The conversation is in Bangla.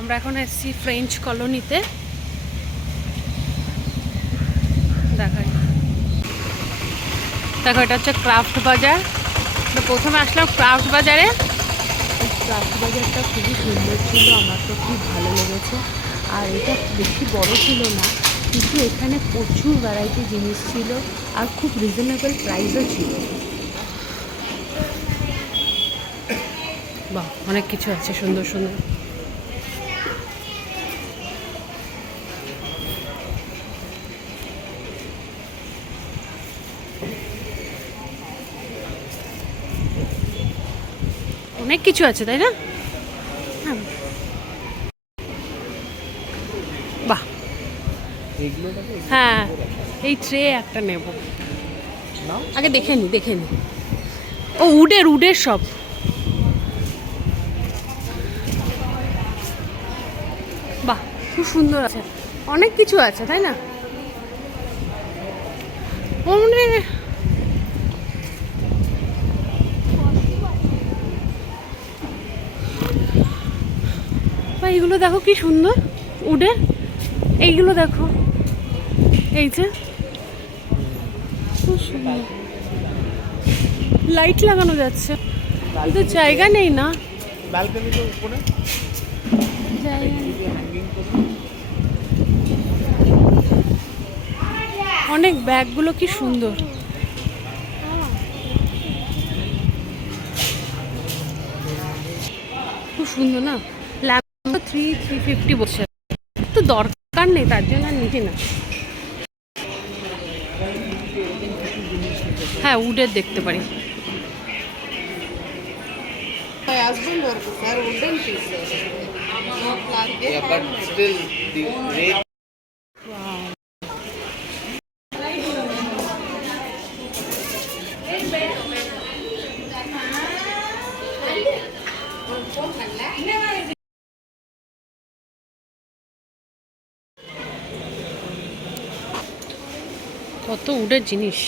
আমরা এখন এসেছি ফ্রেঞ্চ কলোনিতে। দেখো এটা হচ্ছে ক্রাফট বাজার। তো প্রথমে আসলাম ক্রাফট বাজারে। ক্রাফট বাজারটা খুবই সুন্দর ছিল, আমার তো খুব ভালো লেগেছে। আর এটা বেশি বড় ছিল না, কিন্তু এখানে প্রচুর ভ্যারাইটি জিনিস ছিল আর খুব রিজনেবল প্রাইসও ছিল। বাহ, অনেক কিছু আছে সুন্দর সুন্দর। অনেক কিছু আছে, তাই না? বাহ, হ্যাঁ এই ট্রে একটা নেব। আগে দেখে নি। ও উডের সব। বাহ, খুব সুন্দর আছে, অনেক কিছু আছে, তাই না? ও মানে এইগুলো দেখো কি সুন্দর উডের। এইগুলো দেখো, এই যে খুব সুন্দর লাইট লাগানো যাচ্ছে, কিন্তু জায়গা নেই না। অনেক ব্যাগগুলো কি সুন্দর। খুব সুন্দর না? ল্যাম্প 350 বলছে, তো দরকার নেই, তার জন্য আর নিচ্ছি না। হ্যাঁ উডের দেখতে পারি। কত উডের জিনিস।